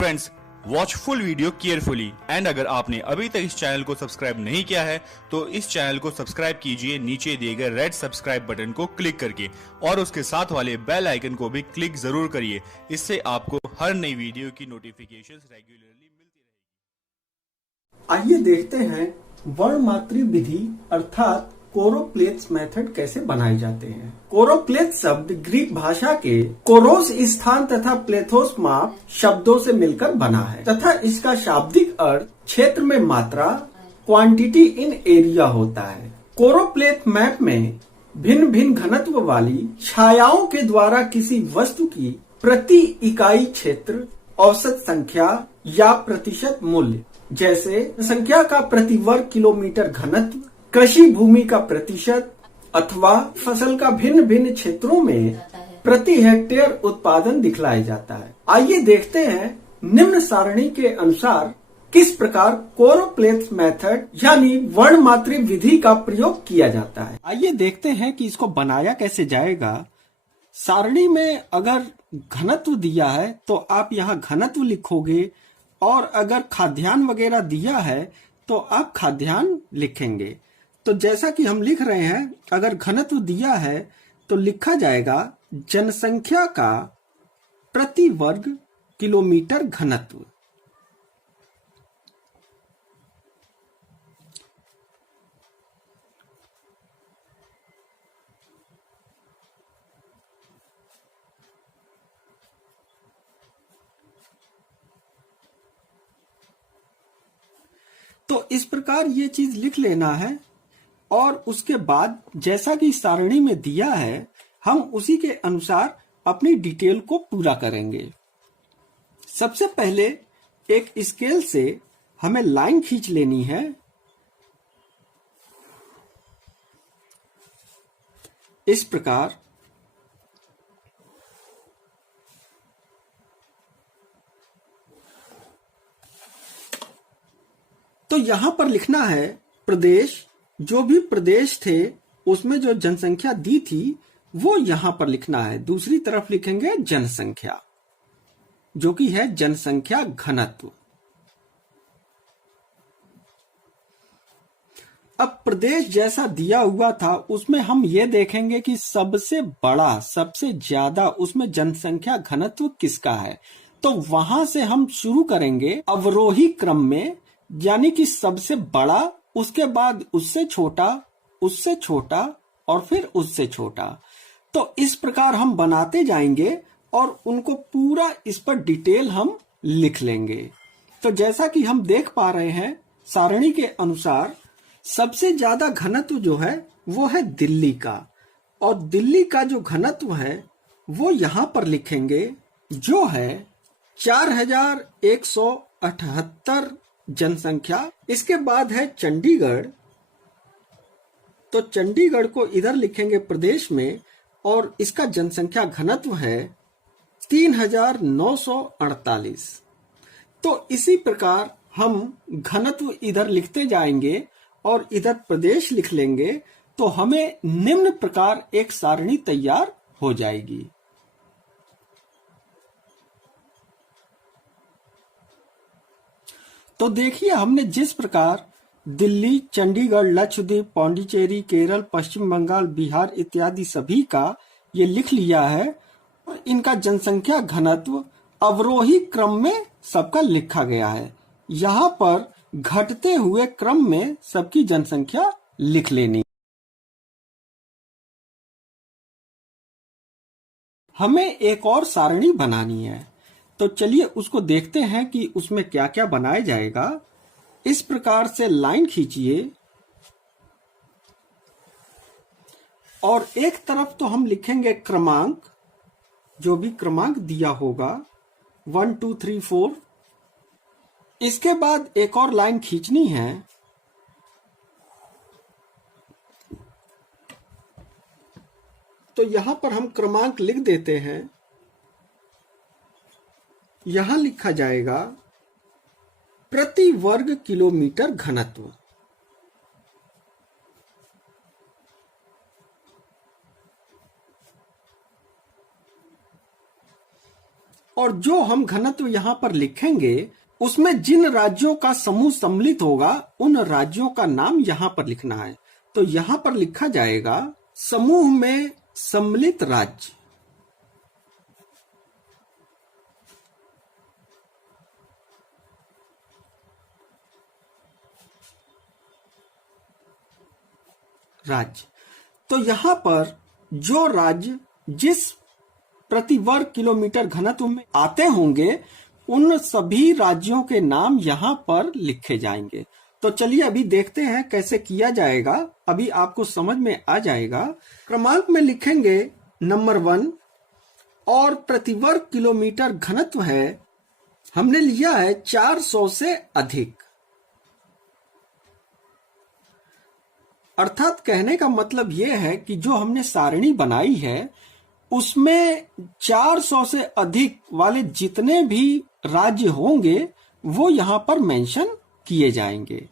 Friends, watch full video carefully and अगर आपने अभी तक इस चैनल को सब्सक्राइब नहीं किया है तो इस चैनल को सब्सक्राइब कीजिए नीचे दिए गए रेड सब्सक्राइब बटन को क्लिक करके और उसके साथ वाले बेल आइकन को भी क्लिक जरूर करिए। इससे आपको हर नई वीडियो की नोटिफिकेशंस रेगुलरली मिलती रहेगी। आइए देखते हैं वर्णमात्री विधि अर्थात कोरोप्लेट्स मेथड कैसे बनाए जाते हैं। कोरोप्लेट्स शब्द ग्रीक भाषा के कोरोस स्थान तथा प्लेथोस माप शब्दों से मिलकर बना है तथा इसका शाब्दिक अर्थ क्षेत्र में मात्रा क्वांटिटी इन एरिया होता है। कोरोप्लेट मैप में भिन्न भिन्न घनत्व वाली छायाओं के द्वारा किसी वस्तु की प्रति इकाई क्षेत्र, औसत संख्या या प्रतिशत मूल्य जैसे संख्या का प्रति वर्ग किलोमीटर घनत्व, कृषि भूमि का प्रतिशत अथवा फसल का भिन्न भिन्न क्षेत्रों में प्रति हेक्टेयर उत्पादन दिखलाया जाता है। आइए देखते हैं निम्न सारणी के अनुसार किस प्रकार कोरोप्लेट्स मेथड यानी वर्णमात्री विधि का प्रयोग किया जाता है। आइए देखते हैं कि इसको बनाया कैसे जाएगा। सारणी में अगर घनत्व दिया है तो आप यहाँ घनत्व लिखोगे और अगर खाद्यान्न वगैरह दिया है तो आप खाद्यान्न लिखेंगे। तो जैसा कि हम लिख रहे हैं, अगर घनत्व दिया है तो लिखा जाएगा जनसंख्या का प्रति वर्ग किलोमीटर घनत्व। तो इस प्रकार ये चीज लिख लेना है और उसके बाद जैसा कि सारणी में दिया है हम उसी के अनुसार अपनी डिटेल को पूरा करेंगे। सबसे पहले एक स्केल से हमें लाइन खींच लेनी है। इस प्रकार तो यहां पर लिखना है प्रदेश, जो भी प्रदेश थे उसमें जो जनसंख्या दी थी वो यहां पर लिखना है। दूसरी तरफ लिखेंगे जनसंख्या, जो कि है जनसंख्या घनत्व। अब प्रदेश जैसा दिया हुआ था उसमें हम ये देखेंगे कि सबसे बड़ा, सबसे ज्यादा उसमें जनसंख्या घनत्व किसका है। तो वहां से हम शुरू करेंगे अवरोही क्रम में, यानी कि सबसे बड़ा, उसके बाद उससे छोटा और फिर उससे छोटा। तो इस प्रकार हम बनाते जाएंगे और उनको पूरा इस पर डिटेल हम लिख लेंगे। तो जैसा कि हम देख पा रहे हैं सारणी के अनुसार सबसे ज्यादा घनत्व जो है वो है दिल्ली का, और दिल्ली का जो घनत्व है वो यहां पर लिखेंगे, जो है 4178 जनसंख्या। इसके बाद है चंडीगढ़, तो चंडीगढ़ को इधर लिखेंगे प्रदेश में और इसका जनसंख्या घनत्व है 3948। तो इसी प्रकार हम घनत्व इधर लिखते जाएंगे और इधर प्रदेश लिख लेंगे तो हमें निम्न प्रकार एक सारणी तैयार हो जाएगी। तो देखिए हमने जिस प्रकार दिल्ली, चंडीगढ़, लक्षद्वीप, पौंडीचेरी, केरल, पश्चिम बंगाल, बिहार इत्यादि सभी का ये लिख लिया है और इनका जनसंख्या घनत्व अवरोही क्रम में सबका लिखा गया है। यहाँ पर घटते हुए क्रम में सबकी जनसंख्या लिख लेनी। हमें एक और सारणी बनानी है, तो चलिए उसको देखते हैं कि उसमें क्या क्या बनाया जाएगा। इस प्रकार से लाइन खींचिए और एक तरफ तो हम लिखेंगे क्रमांक, जो भी क्रमांक दिया होगा 1 2 3 4। इसके बाद एक और लाइन खींचनी है, तो यहां पर हम क्रमांक लिख देते हैं। यहां लिखा जाएगा प्रति वर्ग किलोमीटर घनत्व। और जो हम घनत्व यहाँ पर लिखेंगे उसमें जिन राज्यों का समूह सम्मिलित होगा उन राज्यों का नाम यहाँ पर लिखना है। तो यहाँ पर लिखा जाएगा समूह में सम्मिलित राज्य। तो यहाँ पर जो राज्य जिस प्रति वर्ग किलोमीटर घनत्व में आते होंगे उन सभी राज्यों के नाम यहाँ पर लिखे जाएंगे। तो चलिए अभी देखते हैं कैसे किया जाएगा, अभी आपको समझ में आ जाएगा। क्रमांक में लिखेंगे नंबर 1 और प्रति वर्ग किलोमीटर घनत्व है, हमने लिया है 400 से अधिक। अर्थात कहने का मतलब यह है कि जो हमने सारणी बनाई है उसमें 400 से अधिक वाले जितने भी राज्य होंगे वो यहाँ पर मेंशन किए जाएंगे।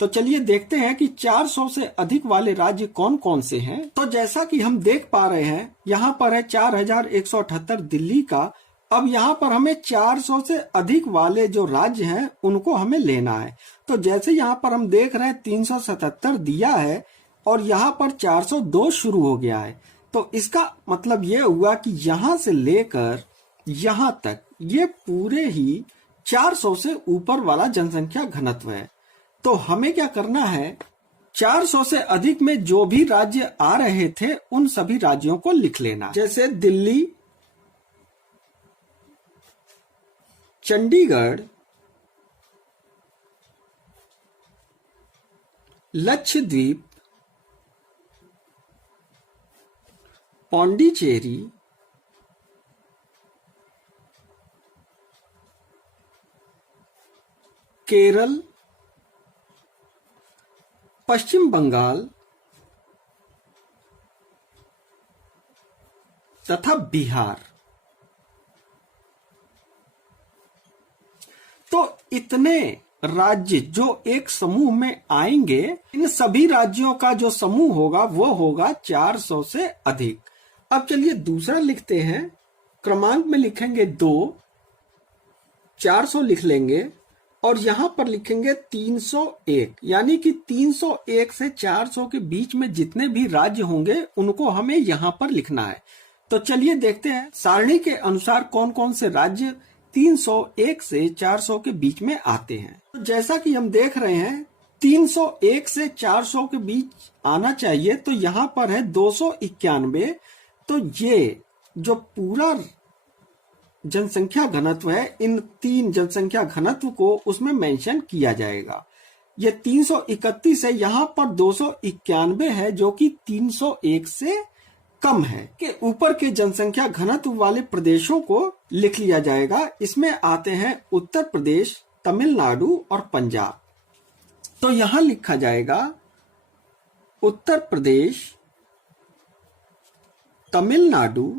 तो चलिए देखते हैं कि 400 से अधिक वाले राज्य कौन कौन से हैं। तो जैसा कि हम देख पा रहे हैं यहाँ पर है 4178 दिल्ली का। अब यहाँ पर हमें 400 से अधिक वाले जो राज्य हैं उनको हमें लेना है। तो जैसे यहाँ पर हम देख रहे हैं 377 दिया है और यहाँ पर 402 शुरू हो गया है। तो इसका मतलब ये हुआ कि यहाँ से लेकर यहाँ तक ये पूरे ही 400 से ऊपर वाला जनसंख्या घनत्व है। तो हमें क्या करना है, 400 से अधिक में जो भी राज्य आ रहे थे उन सभी राज्यों को लिख लेना। जैसे दिल्ली, चंडीगढ़, लक्षद्वीप, पौंडीचेरी, केरल, पश्चिम बंगाल तथा बिहार। तो इतने राज्य जो एक समूह में आएंगे, इन सभी राज्यों का जो समूह होगा वो होगा 400 से अधिक। अब चलिए दूसरा लिखते हैं। क्रमांक में लिखेंगे 2, 400 लिख लेंगे और यहां पर लिखेंगे 301, यानी कि 301 से 400 के बीच में जितने भी राज्य होंगे उनको हमें यहां पर लिखना है। तो चलिए देखते हैं सारणी के अनुसार कौन कौन से राज्य 301 से 400 के बीच में आते हैं। तो जैसा कि हम देख रहे हैं 301 से 400 के बीच आना चाहिए, तो यहाँ पर है 291। तो ये जो पूरा जनसंख्या घनत्व है, इन 3 जनसंख्या घनत्व को उसमें मेंशन किया जाएगा। ये 331 है, यहाँ पर 291 है जो कि 301 से कम है। के ऊपर के जनसंख्या घनत्व वाले प्रदेशों को लिख लिया जाएगा। इसमें आते हैं उत्तर प्रदेश, तमिलनाडु और पंजाब। तो यहां लिखा जाएगा उत्तर प्रदेश, तमिलनाडु,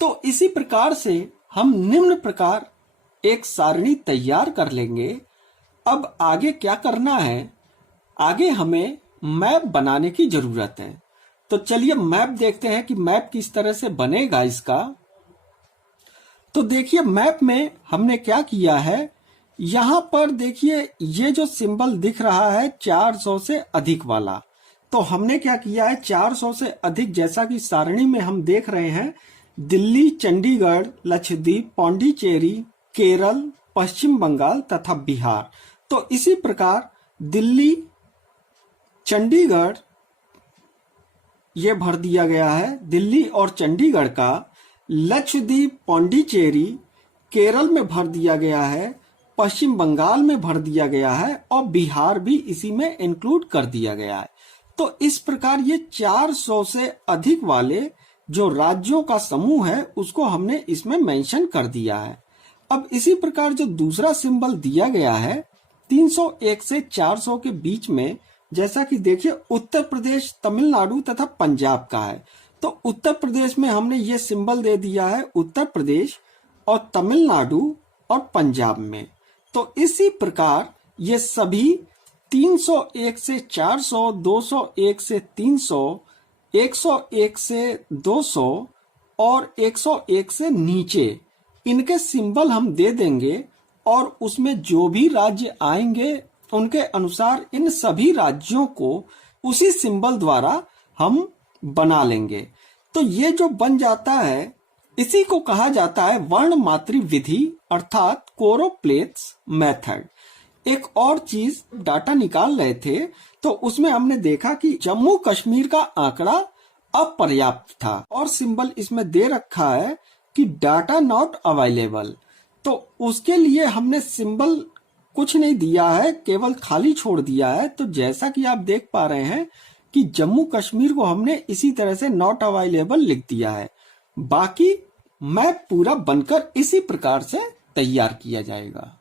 तो इसी प्रकार से हम निम्न प्रकार एक सारणी तैयार कर लेंगे। अब आगे क्या करना है, आगे हमें मैप बनाने की जरूरत है। तो चलिए मैप देखते हैं कि मैप किस तरह से बनेगा इसका। तो देखिए मैप में हमने क्या किया है, यहां पर देखिए ये जो सिंबल दिख रहा है 400 से अधिक वाला, तो हमने क्या किया है 400 से अधिक, जैसा कि सारणी में हम देख रहे हैं दिल्ली, चंडीगढ़, लक्षद्वीप, पौंडीचेरी, केरल, पश्चिम बंगाल तथा बिहार। तो इसी प्रकार दिल्ली, चंडीगढ़ ये भर दिया गया है, दिल्ली और चंडीगढ़ का, लक्षद्वीप, पौंडीचेरी, केरल में भर दिया गया है, पश्चिम बंगाल में भर दिया गया है और बिहार भी इसी में इंक्लूड कर दिया गया है। तो इस प्रकार ये 400 से अधिक वाले जो राज्यों का समूह है उसको हमने इसमें मेंशन कर दिया है। अब इसी प्रकार जो दूसरा सिंबल दिया गया है 301 से 400 के बीच में, जैसा कि देखिए उत्तर प्रदेश, तमिलनाडु तथा पंजाब का है। तो उत्तर प्रदेश में हमने ये सिंबल दे दिया है उत्तर प्रदेश और तमिलनाडु और पंजाब में। तो इसी प्रकार ये सभी 301 से 400, 201 से 300, 101 से 200 और 101 से नीचे इनके सिंबल हम दे देंगे और उसमें जो भी राज्य आएंगे उनके अनुसार इन सभी राज्यों को उसी सिंबल द्वारा हम बना लेंगे। तो ये जो बन जाता है इसी को कहा जाता है वर्ण मात्री विधि अर्थात कोरोप्लेट्स मेथड। एक और चीज डाटा निकाल रहे थे तो उसमें हमने देखा कि जम्मू कश्मीर का आंकड़ा अपर्याप्त था और सिंबल इसमें दे रखा है कि डाटा नॉट अवेलेबल। तो उसके लिए हमने सिंबल कुछ नहीं दिया है, केवल खाली छोड़ दिया है। तो जैसा कि आप देख पा रहे हैं कि जम्मू कश्मीर को हमने इसी तरह से नॉट अवेलेबल लिख दिया है। बाकी मैप पूरा बनकर इसी प्रकार से तैयार किया जाएगा।